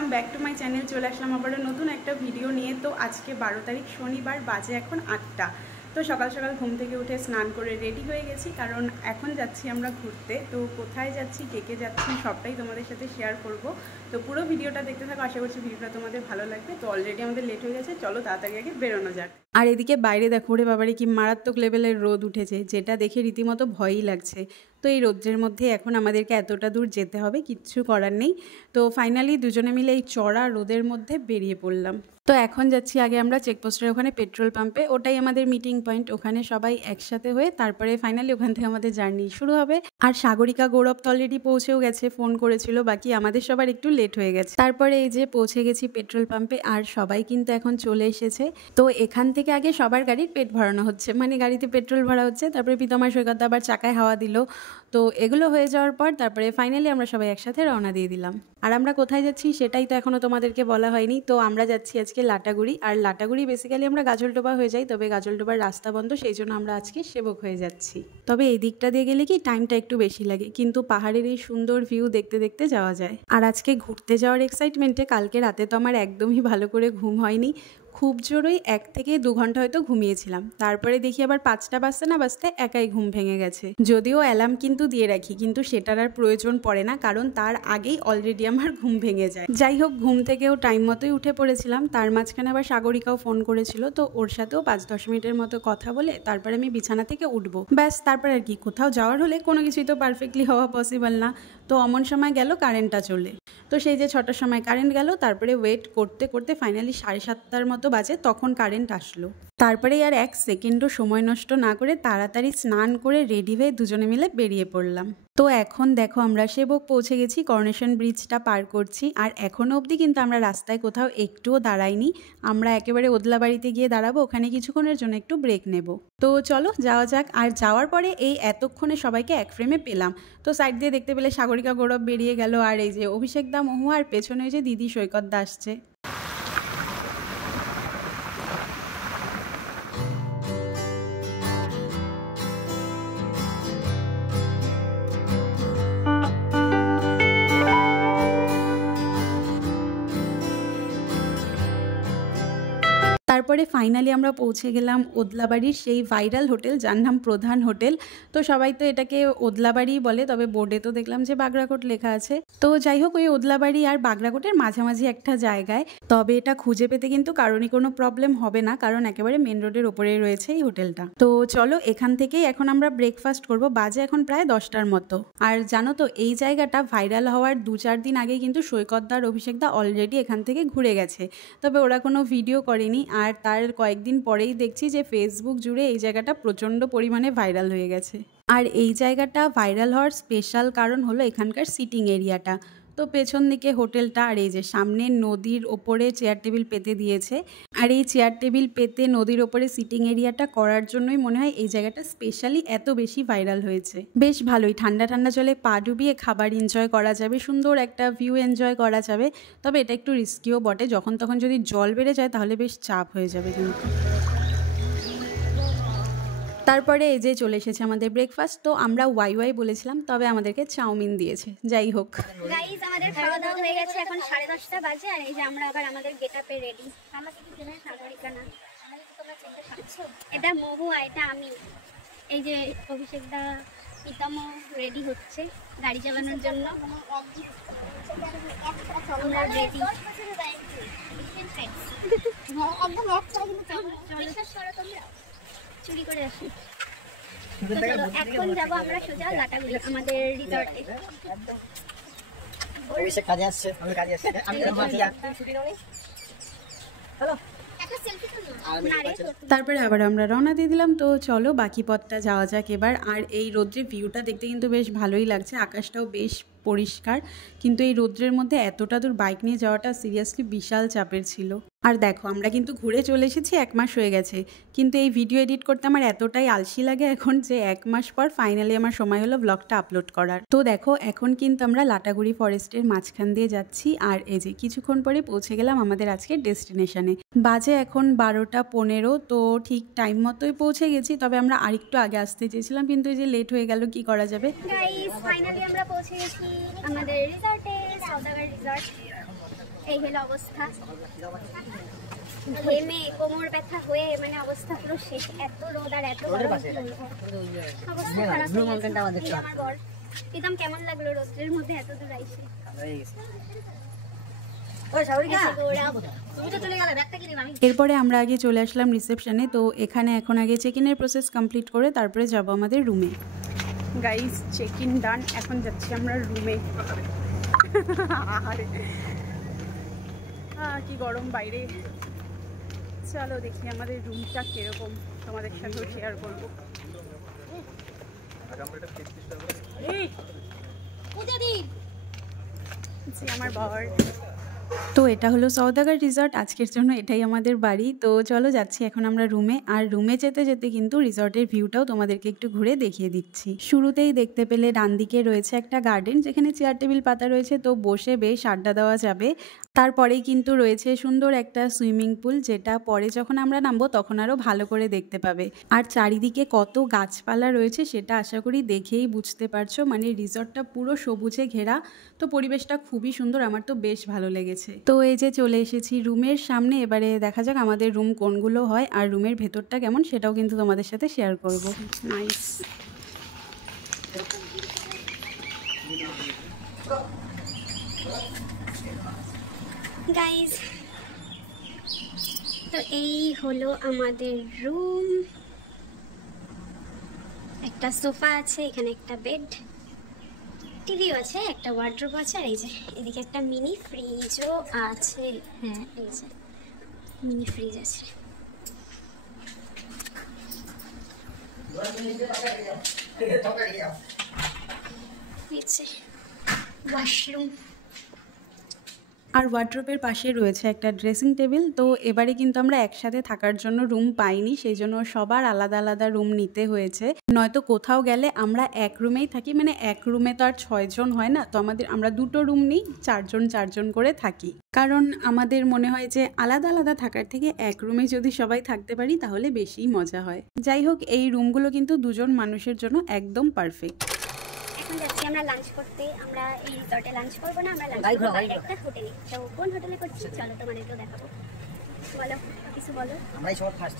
Welcome back to my channel. চলে আসলাম আবারও নতুন একটা ভিডিও নিয়ে। তো আজকে 12 তারিখ শনিবার, বাজে এখন 8টা। তো সকাল সকাল ঘুম থেকে উঠে স্নান করে রেডি হয়ে গেছি, কারণ এখন যাচ্ছি আমরা ঘুরতে। তো কোথায় যাচ্ছি, কে যাচ্ছি, সবটাই তোমাদের সাথে শেয়ার করব। তো পুরো ভিডিওটা দেখতে থাকো, আশা করছি ভিডিওটা তোমাদের ভালো লাগবে। তো অলরেডি আমাদের লেট হয়ে গেছে, চলো তাড়াতাড়ি আগে বেরোনো যাক। আর এদিকে বাইরে দেখো রে বাবারে কি মারাত্মক লেভেলের রোদ উঠেছে, যেটা দেখে রীতিমতো ভয়ই লাগছে। তো এই রোদ্রের মধ্যে এখন আমাদেরকে এতটা দূর যেতে হবে, কিচ্ছু করার নেই। তো ফাইনালি দুজনে মিলে এই চড়া রোদের মধ্যে বেরিয়ে পড়লাম। তো এখন যাচ্ছি আগে আমরা চেকপোস্টের ওখানে পেট্রোল পাম্পে, ওটাই আমাদের মিটিং পয়েন্ট। ওখানে সবাই একসাথে হয়ে তারপরে ফাইনালি ওখান থেকে আমাদের জার্নি শুরু হবে। আর সাগরিকা, গৌরব তো অলরেডি পৌঁছেও গেছে, ফোন করেছিল, বাকি আমাদের সবার একটু লেট হয়ে গেছে। তারপরে এই যে পৌঁছে গেছি পেট্রোল পাম্পে, আর সবাই কিন্তু এখন চলে এসেছে। তো এখান থেকে আগে সবার গাড়ির পেট ভরানো হচ্ছে, মানে গাড়িতে পেট্রোল ভরা হচ্ছে। তারপরে পিতামার সৈকত আবার চাকায় হাওয়া দিল। তো এগুলো হয়ে যাওয়ার পর তারপরে ফাইনালি আমরা সবাই একসাথে রওনা দিয়ে দিলাম। আর আমরা কোথায় যাচ্ছি সেটাই তো এখনও তোমাদেরকে বলা হয়নি। তো আমরা যাচ্ছি আজকে লাটাগুড়ি। আর লাটাগুড়ি বেসিক্যালি আমরা গাজলডোবা হয়ে যাই, তবে গাজলডোবার রাস্তা বন্ধ, সেই জন্য আমরা আজকে সেবক হয়ে যাচ্ছি। তবে এই দিকটা দিয়ে গেলে কি টাইমটা একটু বেশি লাগে, কিন্তু পাহাড়ের এই সুন্দর ভিউ দেখতে দেখতে যাওয়া যায়। আর আজকে ঘুরতে যাওয়ার এক্সাইটমেন্টে কালকে রাতে তো আমার একদমই ভালো করে ঘুম হয়নি। খুব জোরই 1 থেকে 2 ঘন্টা হয়তো ঘুমিয়েছিলাম। তারপরে দেখি আবার 5টা বাজতে না বাজতে একাই ঘুম ভেঙে গেছে। যদিও অ্যালার্ম কিন্তু দিয়ে রাখি, কিন্তু সেটার আর প্রয়োজন পড়ে না, কারণ তার আগেই অলরেডি আমার ঘুম ভেঙে যায়। যাই হোক, ঘুম থেকেও টাইম মতোই উঠে পড়েছিলাম। তার মাঝখানে আবার সাগরিকাও ফোন করেছিল, তো ওর সাথেও 5-10 মিনিটের মতো কথা বলে তারপরে আমি বিছানা থেকে উঠবো। ব্যাস, তারপর আর কি, কোথাও যাওয়ার হলে কোনো কিছুই তো পারফেক্টলি হওয়া পসিবল না। তো অমন সময় গেল কারেন্টটা চলে। তো সেই যে 6টার সময় কারেন্ট গেল, তারপরে ওয়েট করতে করতে ফাইনালি 7:30টার মতো বাজে, তখন কারেন্ট আসলো। তারপরে আর 1 সেকেন্ডও সময় নষ্ট না করে তাড়াতাড়ি স্নান করে রেডি হয়ে দুজনে মিলে বেরিয়ে পড়লাম। তো এখন দেখো আমরা সেবক পৌঁছে গেছি, করোনেশন ব্রিজটা পার করছি। আর এখনও অবধি কিন্তু আমরা রাস্তায় কোথাও একটুও দাঁড়াইনি। আমরা একেবারে ওদলাবাড়িতে গিয়ে দাঁড়াবো, ওখানে কিছুক্ষণের জন্য একটু ব্রেক নেব। তো চলো যাওয়া যাক। আর যাওয়ার পরে এই এতক্ষণে সবাইকে এক ফ্রেমে পেলাম। তো সাইড দিয়ে দেখতে পেলে সাগরিকা, গৌরব বেরিয়ে গেল, আর এই যে অভিষেক দা, মহুয়া, আর পেছনে যে দিদি সৈকত দা আসছে। তারপরে ফাইনালি আমরা পৌঁছে গেলাম ওদলাবাড়ির সেই ভাইরাল হোটেল, যার নাম প্রধান হোটেল। তো সবাই তো এটাকে ওদলাবাড়ি বলে, তবে বোর্ডে তো দেখলাম যে বাগরাকোট লেখা আছে। তো যাই হোক, ওই ওদলাবাড়ি আর বাগরাকোটের মাঝামাঝি একটা জায়গায়। তবে এটা খুঁজে পেতে কিন্তু কারণই কোনো প্রবলেম হবে না, কারণ একেবারে মেন রোডের ওপরে রয়েছে এই হোটেলটা। তো চলো এখান থেকেই এখন আমরা ব্রেকফাস্ট করব। বাজে এখন প্রায় 10টার মতো। আর জানো তো, এই জায়গাটা ভাইরাল হওয়ার 2-4 দিন আগে কিন্তু সৈকতদা আর অভিষেকদা অলরেডি এখান থেকে ঘুরে গেছে, তবে ওরা কোনো ভিডিও করেনি। আর তার কয়েকদিন পরেই দেখছি যে ফেসবুক জুড়ে এই জায়গাটা প্রচণ্ড পরিমাণে ভাইরাল হয়ে গেছে। আর এই জায়গাটা ভাইরাল হওয়ার স্পেশাল কারণ হলো এখানকার সিটিং এরিয়াটা। তো পেছন দিকে হোটেলটা, আর এই যে সামনে নদীর ওপরে চেয়ার টেবিল পেতে দিয়েছে। আর এই চেয়ার টেবিল পেতে নদীর ওপরে সিটিং এরিয়াটা করার জন্যই মনে হয় এই জায়গাটা স্পেশালি এত বেশি ভাইরাল হয়েছে। বেশ ভালোই, ঠান্ডা ঠান্ডা জলে পা ডুবিয়ে খাবার এনজয় করা যাবে, সুন্দর একটা ভিউ এনজয় করা যাবে। তবে এটা একটু রিস্কিও বটে, যখন তখন যদি জল বেড়ে যায় তাহলে বেশ চাপ হয়ে যাবে কিন্তু। তারপরে এই যে চলে এসেছে আমাদের ব্রেকফাস্ট। তো আমরা ওয়াই বলেছিলাম, তবে আমাদেরকে চাউমিন দিয়েছে। যাই হোক গাইস, আমাদের খাওয়া দাওয়া হয়ে গেছে, এখন 10:30টা বাজে। আর এই যে আমরা আবার আমাদের গেটআপে রেডি। আমাকে কি চেনা? সাগরিকা না, তোমরা চিনতে পারছো? এটা মহুয়া, এটা আমি। এই যে অভিষেক দা, পিতামহ রেডি হচ্ছে গাড়ি চালানোর জন্য। আমরা রেডি। চুরি করে আসি। এখন যাবো আমরা সোজা লাটাগুড়ি, আমাদের রিসর্টে। অভিষেক কাজে আসছে, আমি কাজে আসছি, আমি ছুটি নাও নি। হ্যালো, তারপরে আবার আমরা রওনা দিয়ে দিলাম। তো চলো বাকি পথটা যাওয়া যাক এবার। আর এই রোদ্রের ভিউটা দেখতে কিন্তু বেশ ভালোই লাগছে, আকাশটাও বেশ পরিষ্কার। কিন্তু এই রোদ্রের মধ্যে এতটা দূর বাইক নিয়ে যাওয়াটা সিরিয়াসলি বিশাল চাপের ছিল। আর দেখো, আমরা কিন্তু ঘুরে চলে এসেছি, 1 মাস হয়ে গেছে। কিন্তু এই ভিডিও এডিট করতে আমার এতটাই আলসি লাগে এখন, যে 1 মাস পর ফাইনালি আমার সময় হলো ব্লগটা আপলোড করার। তো দেখো, এখন কিন্তু আমরা লাটাগুড়ি ফরেস্টের মাঝখান দিয়ে যাচ্ছি। আর এই যে কিছুক্ষণ পরে পৌঁছে গেলাম আমাদের আজকের ডেস্টিনেশনে। বাজে এখন 12:15। তো ঠিক টাইম মতোই পৌঁছে গেছি, তবে আমরা আরেকটু আগে আসতে চেয়েছিলাম, কিন্তু এই যে লেট হয়ে গেল, কি করা যাবে। গাইস, ফাইনালি আমরা পৌঁছে গেছি আমাদের রিসর্টে, সওদাগর রিসর্ট। এই হলো অবস্থা, ঘেমে কোমর ব্যথা হয়ে মানে অবস্থা পুরো শেষ। এত রোদ আর এত গরম, অবস্থা খারাপ হয়ে গেছে। আমার বর প্রীতম, কেমন লাগলো রোদ্রের মধ্যে এত দূর আইসে? এরপরে আমরা আগে চলে আসলাম রিসেপশনে। তো এখানে এখন আগে চেক ইনের প্রসেস কমপ্লিট করে তারপরে যাব আমাদের রুমে। গাইস, চেক ইন ডান, এখন যাচ্ছি আমরা রুমে। কি গরম বাইরে। চলো দেখি আমাদের রুমটা কিরকম, তোমাদের সাথেও শেয়ার করবো। আমার বর। তো এটা হলো সওদাগর রিসর্ট, আজকের জন্য এটাই আমাদের বাড়ি। তো চলো যাচ্ছি এখন আমরা রুমে। আর রুমে যেতে যেতে কিন্তু রিসর্টের ভিউটাও তোমাদেরকে একটু ঘুরে দেখিয়ে দিচ্ছি। শুরুতেই দেখতে পেলে ডান দিকে রয়েছে একটা গার্ডেন, যেখানে চেয়ার টেবিল পাতা রয়েছে, তো বসে বেশ আড্ডা দেওয়া যাবে। তারপরেই কিন্তু রয়েছে সুন্দর একটা সুইমিং পুল, যেটা পরে যখন আমরা নামবো তখন আরও ভালো করে দেখতে পাবে। আর চারিদিকে কত গাছপালা রয়েছে সেটা আশা করি দেখেই বুঝতে পারছো, মানে রিসর্টটা পুরো সবুজে ঘেরা। তো পরিবেশটা খুবই সুন্দর, আমার তো বেশ ভালো লেগেছে। তো এই যে চলে এসেছি রুমের সামনে, এবারে দেখা যাক আমাদের রুম কোনগুলো হয় আর রুমের ভেতরটা কেমন সেটাও কিন্তু তোমাদের সাথে শেয়ার করব। নাইস। গাইজ, তো এই হলো আমাদের রুম। একটা সোফা আছে, এখানে একটা বেড, টিভিও আছে, একটা ওয়ার্ড্রোব আছে, আর এই যে এদিকে একটা মিনি ফ্রিজও আছে। হ্যাঁ, এই যে মিনি ফ্রিজ আছে। ওয়াশরুম। আর ওয়ার্ড্রোবের পাশে রয়েছে একটা ড্রেসিং টেবিল। তো এবারে কিন্তু আমরা একসাথে থাকার জন্য রুম পাইনি, সেই জন্য সবার আলাদা আলাদা রুম নিতে হয়েছে। নয়তো কোথাও গেলে আমরা এক রুমেই থাকি, মানে এক রুমে তো আর 6 জন হয় না, তো আমরা 2টো রুম নিই, 4 জন করে থাকি। কারণ আমাদের মনে হয় যে আলাদা আলাদা থাকার থেকে এক রুমে যদি সবাই থাকতে পারি তাহলে বেশি মজা হয়। যাই হোক, এই রুমগুলো কিন্তু 2 জন মানুষের জন্য একদম পারফেক্ট। এখন যাচ্ছি আমরা লাঞ্চ করতে। আমরা এই রিসর্টে লাঞ্চ করবো না, আমরা লাঞ্চ করবো একটা হোটেলে। তো কোন হোটেলে করছি চলো তোমাদেরকেও দেখাবো। বলো, কিছু বলো। আমরাই সবার ফার্স্ট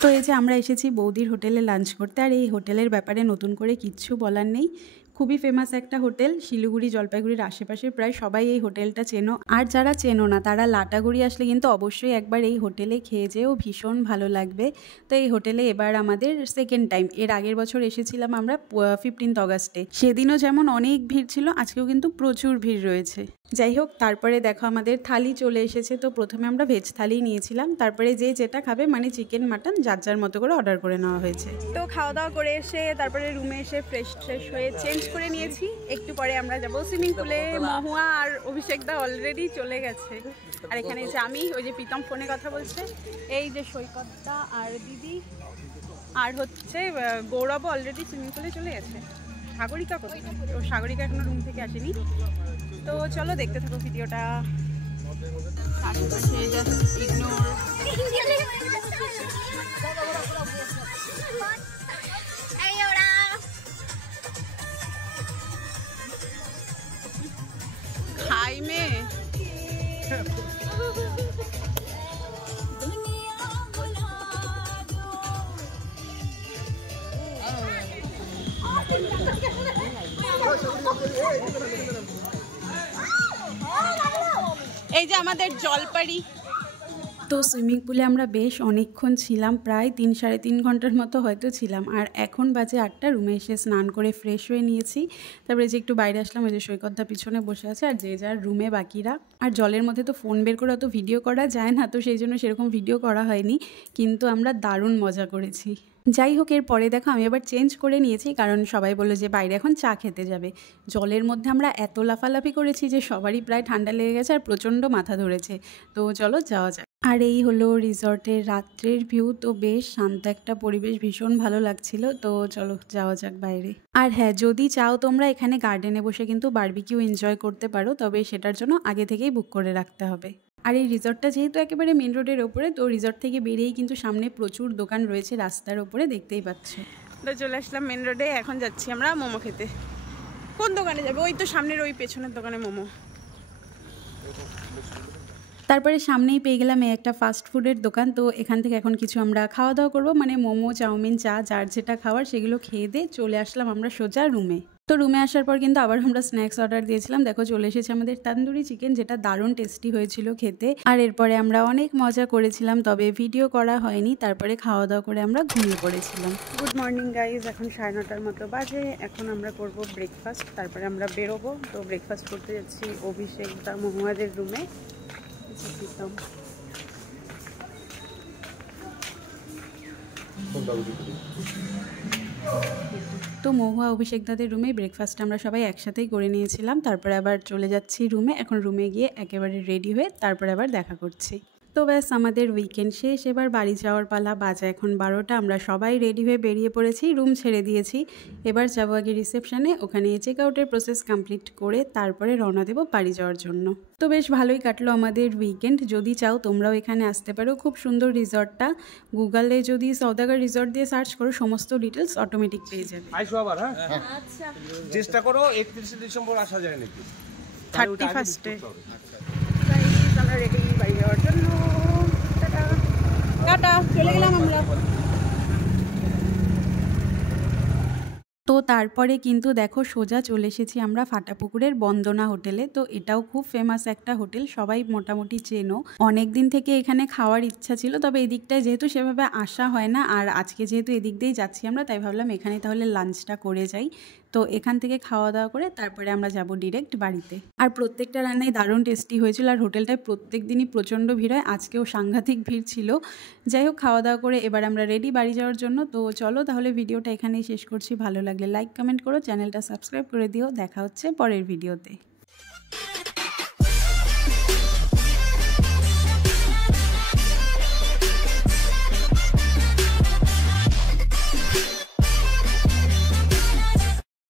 তো এই যে আমরা এসেছি বৌদির হোটেলে লাঞ্চ করতে। আর এই হোটেলের ব্যাপারে নতুন করে কিচ্ছু বলার নেই, খুবই ফেমাস একটা হোটেল। শিলিগুড়ি জলপাইগুড়ির আশেপাশে প্রায় সবাই এই হোটেলটা চেনো। আর যারা চেনো না তারা লাটাগুড়ি আসলে কিন্তু অবশ্যই একবার এই হোটেলে খেয়ে যেও, ভীষণ ভালো লাগবে। তো এই হোটেলে এবার আমাদের সেকেন্ড টাইম। এর আগের বছর এসেছিলাম আমরা 15 অগাস্টে, সেদিনও যেমন অনেক ভিড় ছিল, আজকেও কিন্তু প্রচুর ভিড় রয়েছে। যাই হোক, তারপরে দেখো আমাদের থালি চলে এসেছে। তো প্রথমে আমরা ভেজ থালি নিয়েছিলাম, তারপরে যে যেটা খাবে মানে চিকেন মাটন যার যার মতো করে অর্ডার করে নেওয়া হয়েছে। তো খাওয়া দাওয়া করে এসে তারপরে রুমে এসে ফ্রেশ হয়ে চেঞ্জ করে নিয়েছি। একটু পরে আমরা যাবো সুইমিং পুলে। মহুয়া আর অভিষেকদা অলরেডি চলে গেছে। আর এখানে যে আমি, ওই যে প্রীতম ফোনে কথা বলছে, এই যে সৈকতদা আর দিদি আর হচ্ছে গৌরবও অলরেডি সুইমিং পুলে চলে গেছে। সাগরিকা কোথায়? তো সাগরিকা এখনো রুম থেকে আসেনি। তো চলো দেখতে থাকো ভিডিওটা। খাই মে এই যে আমাদের জলপাড়ি। তো সুইমিং পুলে আমরা বেশ অনেকক্ষণ ছিলাম, প্রায় 3-3.5 ঘন্টার মতো হয়তো ছিলাম। আর এখন বাজে 8টা। রুমে এসে স্নান করে ফ্রেশ হয়ে নিয়েছি। তারপরে যে একটু বাইরে আসলাম, ওই যে সৈকতদা পিছনে বসে আছে আর যে যার রুমে বাকিরা। আর জলের মধ্যে তো ফোন বের করে অত ভিডিও করা যায় না, তো সেই জন্য সেরকম ভিডিও করা হয়নি, কিন্তু আমরা দারুণ মজা করেছি। যাই হোক, এর পরে দেখো আমি আবার চেঞ্জ করে নিয়েছি, কারণ সবাই বললো যে বাইরে এখন চা খেতে যাবে। জলের মধ্যে আমরা এত লাফালাফি করেছি যে সবারই প্রায় ঠান্ডা লেগে গেছে আর প্রচণ্ড মাথা ধরেছে। তো চলো যাওয়া যাক। আর এই হলো রিসর্টের রাত্রের ভিউ। তো বেশ শান্ত একটা পরিবেশ, ভীষণ ভালো লাগছিল। তো চলো যাওয়া যাক বাইরে। আর হ্যাঁ, যদি চাও তোমরা এখানে গার্ডেনে বসে কিন্তু বারবিকিউ এনজয় করতে পারো, তবে সেটার জন্য আগে থেকেই বুক করে রাখতে হবে। আর এই রিসর্টটা যেহেতু একেবারে মেন রোডের ওপরে, তো রিসর্ট থেকে বেরিয়েই কিন্তু সামনে প্রচুর দোকান রয়েছে রাস্তার ওপরে, দেখতেই পাচ্ছ। তো চলে আসলাম মেন রোডে, এখন যাচ্ছি আমরা মোমো খেতে। কোন দোকানে যাবে? ওই তো সামনের ওই পেছনের দোকানে মোমো। তারপরে সামনেই পেয়ে গেলাম এই একটা ফাস্ট ফুডের দোকান। তো এখান থেকে এখন কিছু আমরা খাওয়া দাওয়া করবো, মানে মোমো, চাউমিন, চা, যার যেটা খাওয়ার সেগুলো খেয়ে দিয়ে চলে আসলাম আমরা সোজা রুমে। তো রুমে আসার পর কিন্তু আবার আমরা স্ন্যাক্স অর্ডার দিয়েছিলাম। দেখো চলে এসেছে আমাদের তান্দুরি চিকেন, যেটা দারুণ টেস্টি হয়েছিল খেতে। আর এরপরে আমরা অনেক মজা করেছিলাম, তবে ভিডিও করা হয়নি। তারপরে খাওয়া দাওয়া করে আমরা ঘুমিয়ে পড়েছিলাম। গুড মর্নিং গাইজ, এখন 9:30 মতো বাজে। এখন আমরা করব ব্রেকফাস্ট, তারপরে আমরা বেরোবো। তো ব্রেকফাস্ট করতে যাচ্ছি অভিষেক দা মহুয়াদের রুমে। তো মহুয়া অভিষেক দাদের রুমে ব্রেকফাস্ট আমরা সবাই একসাথেই করে নিয়েছিলাম। তারপরে আবার চলে যাচ্ছি রুমে। এখন রুমে গিয়ে একেবারে রেডি হয়ে তারপরে আবার দেখা করছি। তো ব্যাস আমাদের উইকেন্ড শেষ, এবার বাড়ি যাওয়ার পালা। বাজে এখন 12টা। আমরা সবাই রেডি হয়ে বেরিয়ে পড়েছি, রুম ছেড়ে দিয়েছি। এবার যাবো আগে রিসেপশনে, ওখানে চেক আউটের প্রসেস কমপ্লিট করে তারপরে রওনা দেবো বাড়ি যাওয়ার জন্য। তো বেশ ভালোই কাটলো আমাদের উইকেন্ড। যদি চাও তোমরাও এখানে আসতে পারো, খুব সুন্দর রিসর্টটা। গুগলে যদি সওদাগর রিসর্ট দিয়ে সার্চ করো সমস্ত ডিটেলস অটোমেটিক পেয়ে যাবে। আচ্ছা, চেষ্টা করো 31 ডিসেম্বর আসা যায় নাকি, 31-এ আমরা রেডি বাড়ি যাওয়ার জন্য। টাটা, চলে গেলাম আমরা। তো তারপরে কিন্তু দেখো সোজা চলে এসেছি আমরা ফাটাপুকুরের বন্দনা হোটেলে। তো এটাও খুব ফেমাস একটা হোটেল, সবাই মোটামুটি চেনো। অনেক দিন থেকে এখানে খাওয়ার ইচ্ছা ছিল, তবে এদিকটায় যেহেতু সেভাবে আসা হয় না, আর আজকে যেহেতু এদিক দিয়েই যাচ্ছি আমরা, তাই ভাবলাম এখানে তাহলে লাঞ্চটা করে যাই। তো এখান থেকে খাওয়া দাওয়া করে তারপরে আমরা যাব ডিরেক্ট বাড়িতে। আর প্রত্যেকটা রান্নাই দারুণ টেস্টি হয়েছিল। আর হোটেলটায় প্রত্যেক দিনই প্রচণ্ড ভিড় হয়, আজকেও সাংঘাতিক ভিড় ছিল। যাই হোক, খাওয়া দাওয়া করে এবার আমরা রেডি বাড়ি যাওয়ার জন্য। তো চলো তাহলে ভিডিওটা এখানেই শেষ করছি। ভালো লাগলে লাইক কমেন্ট করো, চ্যানেলটা সাবস্ক্রাইব করে দিও। দেখা হচ্ছে পরের ভিডিওতে।